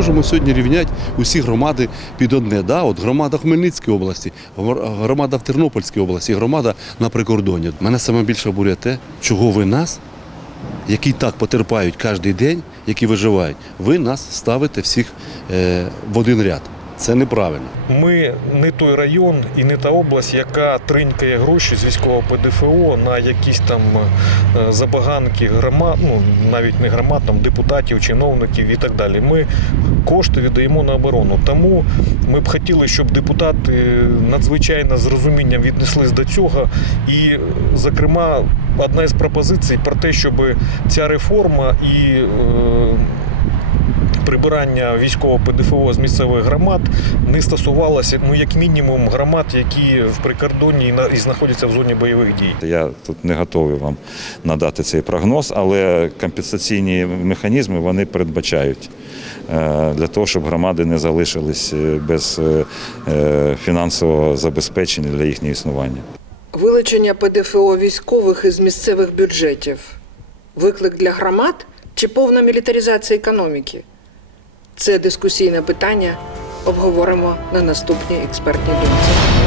можемо сьогодні рівняти усі громади під одне. Да? От громада Хмельницької області, громада в Тернопільській області, громада на прикордоні. Мене саме більше обурює те, чого ви нас, які так потерпають кожен день, які виживають, ви нас ставите всіх е, в один ряд. Це неправильно. Ми не той район і не та область, яка тринькає гроші з військового ПДФО на якісь там е, забаганки громад, ну навіть не громад, там депутатів, чиновників і так далі. Ми кошти віддаємо на оборону. Тому ми б хотіли, щоб депутати надзвичайно з розумінням віднеслись до цього. І, е, зокрема, одна із пропозицій про те, щоб ця реформа і е, прибирання військового ПДФО з місцевих громад не стосувалося ну як мінімум громад, які в прикордонні і знаходяться в зоні бойових дій. Я тут не готовий вам надати цей прогноз, але компенсаційні механізми вони передбачають е, для того, щоб громади не залишились е, без е, фінансового забезпечення для їхнього існування. Вилучення ПДФО військових із місцевих бюджетів виклик для громад чи повна мілітаризація економіки? Це дискусійне питання обговоримо на наступній експертній думці.